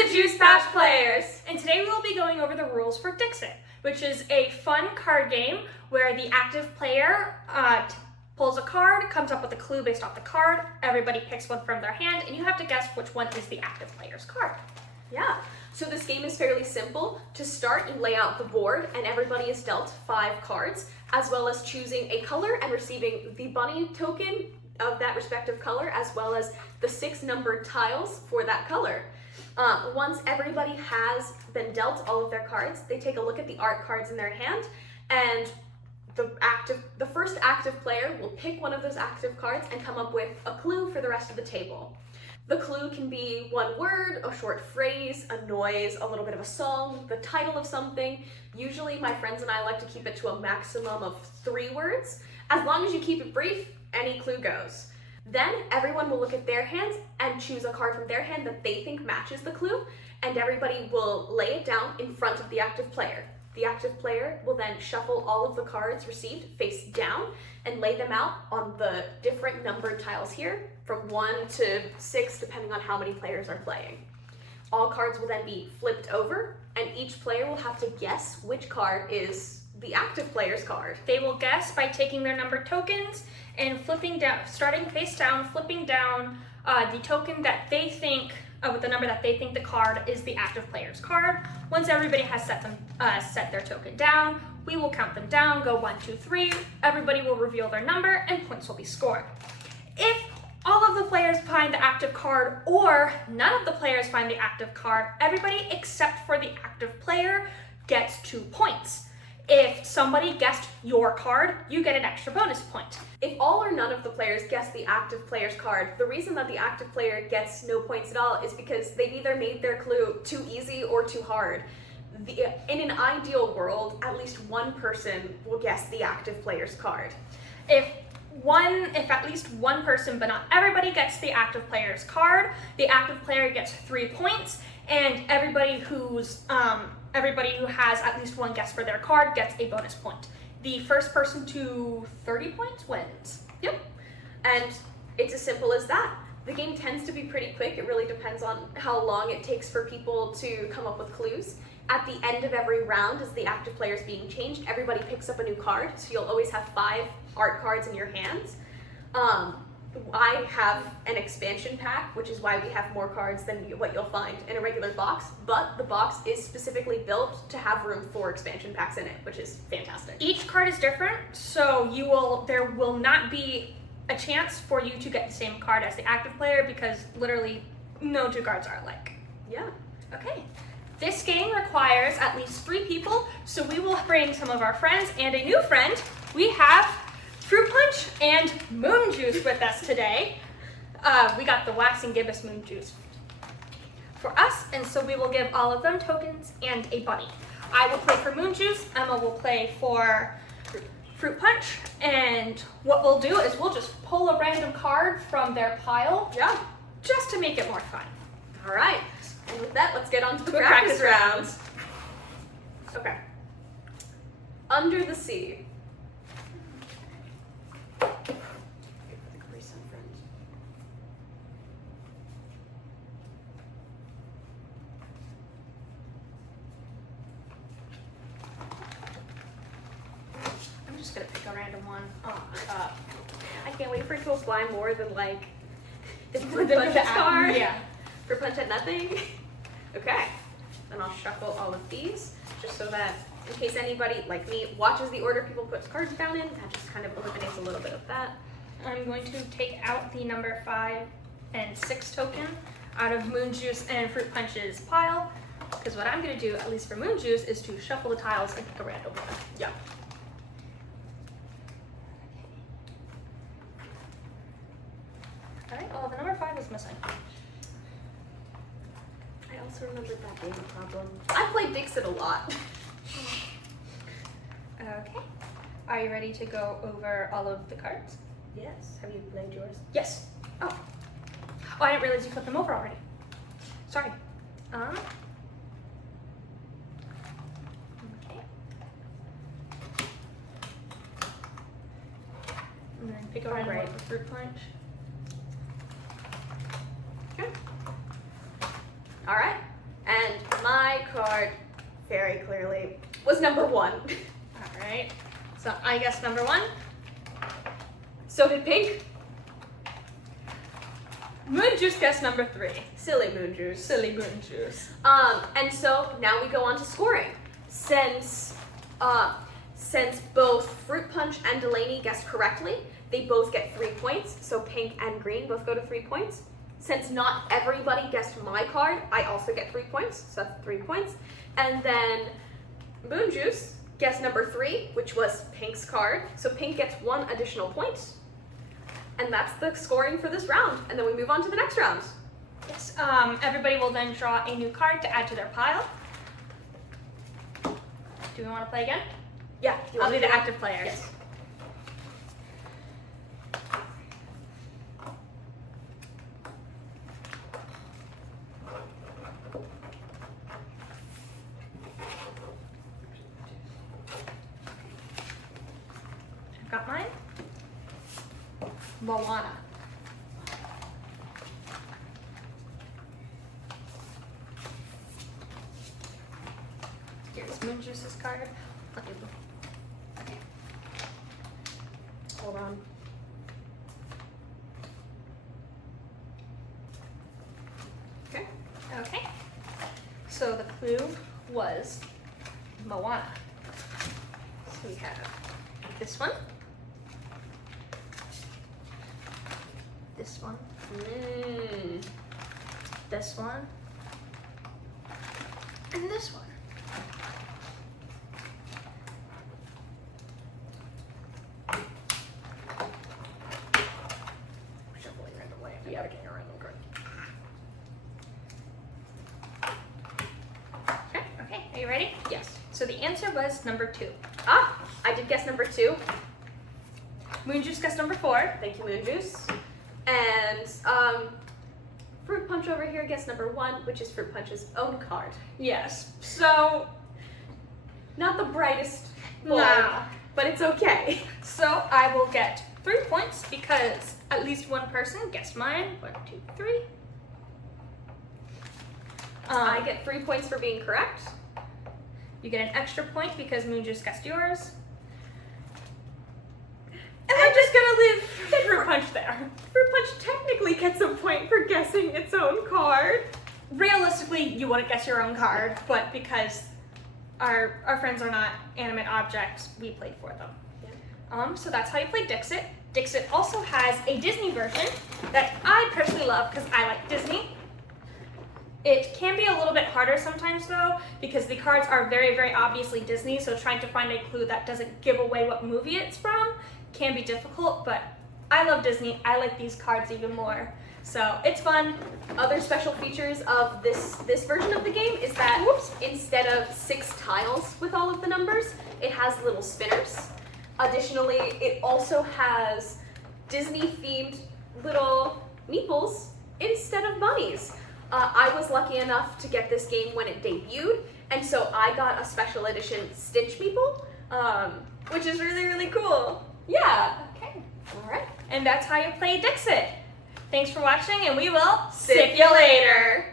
the Juice Pouch Players! And today we will be going over the rules for Dixit, which is a fun card game where the active player pulls a card, comes up with a clue based off the card, everybody picks one from their hand, and you have to guess which one is the active player's card. Yeah, so this game is fairly simple. To start, you lay out the board and everybody is dealt 5 cards, as well as choosing a color and receiving the bunny token of that respective color, as well as the 6 numbered tiles for that color. Once everybody has been dealt all of their cards, they take a look at the art cards in their hand, and the first active player will pick one of those active cards and come up with a clue for the rest of the table. The clue can be one word, a short phrase, a noise, a little bit of a song, the title of something. Usually my friends and I like to keep it to a maximum of 3 words. As long as you keep it brief, any clue goes. Then everyone will look at their hands and choose a card from their hand that they think matches the clue, and everybody will lay it down in front of the active player. The active player will then shuffle all of the cards received face down and lay them out on the different numbered tiles here, from 1 to 6, depending on how many players are playing. All cards will then be flipped over, and each player will have to guess which card is the active player's card. They will guess by taking their numbered tokens and flipping down, starting face down, flipping down the token that they think, with the number that they think the card is the active player's card. Once everybody has set their token down, we will count them down, go 1, 2, 3, everybody will reveal their number and points will be scored. If all of the players find the active card or none of the players find the active card, everybody except for the active player gets 2 points. If somebody guessed your card, you get an extra bonus point. If all or none of the players guess the active player's card, the reason that the active player gets no points at all is because they've either made their clue too easy or too hard. In an ideal world, at least one person will guess the active player's card. If at least one person, but not everybody, gets the active player's card, the active player gets 3 points, and everybody who has at least one guess for their card gets a bonus point. The first person to 30 points wins. Yep. And it's as simple as that. The game tends to be pretty quick. It really depends on how long it takes for people to come up with clues. At the end of every round, as the active player is being changed, everybody picks up a new card, so you'll always have 5 art cards in your hands. I have an expansion pack, which is why we have more cards than what you'll find in a regular box, but the box is specifically built to have room for expansion packs in it, which is fantastic. Each card is different, so there will not be a chance for you to get the same card as the active player because literally no 2 cards are alike. Yeah. Okay. This game requires at least 3 people, so we will bring some of our friends and a new friend. We have Fruit Punch and Moon Juice with us today. We got the Waxing Gibbous Moon Juice for us, and so we will give all of them tokens and a bunny. I will play for Moon Juice, Emma will play for Fruit Punch, and what we'll do is we'll just pull a random card from their pile, just to make it more fun. All right, and with that, let's get on to the practice rounds. Okay. Under the Sea. I'm just gonna pick a random one. I can't wait for it to apply more than like the Fruit The Punch card. Yeah. Fruit Punch at nothing. Okay. Then I'll shuffle all of these just so that in case anybody like me watches the order people put cards down in, that just kind of eliminates a little bit of that. I'm going to take out the number 5 and 6 token out of Moon Juice and Fruit Punch's pile, because what I'm going to do, at least for Moon Juice, is to shuffle the tiles and pick a random one. Yeah. Alright, well, the number 5 is missing. I also remembered that being a problem. I played Dixit a lot. Okay. Are you ready to go over all of the cards? Yes. Have you played yours? Yes. Oh, I didn't realize you flipped them over already. Sorry. Okay. And then pick a random one for Fruit Punch. Okay. All right. card very clearly was number 1. All right. So I guess number 1. So did Pink. Moon Juice guessed number 3. Silly Moon Juice. Silly Moon Juice. And so now we go on to scoring. Since both Fruit Punch and Delaney guessed correctly, they both get 3 points. So Pink and Green both go to 3 points. Since not everybody guessed my card, I also get 3 points. So that's 3 points. And then Moon Juice guessed number 3, which was Pink's card. So Pink gets 1 additional point. And that's the scoring for this round. And then we move on to the next round. Yes. Everybody will then draw a new card to add to their pile. Do we want to play again? Yeah. I'll be the active players. Yes. I've got mine. Moana. Here's Moon Juice's card. Okay. Hold on. Okay. Okay. So the clue was Moana. So we have this one. This one. This one. And this one. Shuffling randomly. Yeah, picking a random card. Okay, are you ready? Yes. So the answer was number 2. Ah, I did guess number 2. Moon Juice guessed number 4. Thank you, Moon Juice. And Fruit Punch over here guessed number 1, which is Fruit Punch's own card. Yes. So Not the brightest bulb, no. but it's okay. So I will get 3 points because at least one person guessed mine. 1, 2, 3. I get 3 points for being correct. You get an extra point because Moon Juice guessed yours. And I'm just gonna leave Fruit Punch there. Fruit Punch technically gets a point for guessing its own card. Realistically, you wouldn't guess your own card, but because our friends are not animate objects, we played for them. Yeah. So that's how you play Dixit. Dixit also has a Disney version that I personally love because I like Disney. It can be a little bit harder sometimes though, because the cards are very, very obviously Disney, so trying to find a clue that doesn't give away what movie it's from can be difficult, but I love Disney. I like these cards even more. So it's fun. Other special features of this version of the game is that instead of 6 tiles with all of the numbers, it has little spinners. Additionally, it also has Disney-themed little meeples instead of bunnies. I was lucky enough to get this game when it debuted, and so I got a special edition Stitch meeple, which is really, really cool. Yeah. Okay. All right. And that's how you play Dixit. Thanks for watching, and we will Sip you later.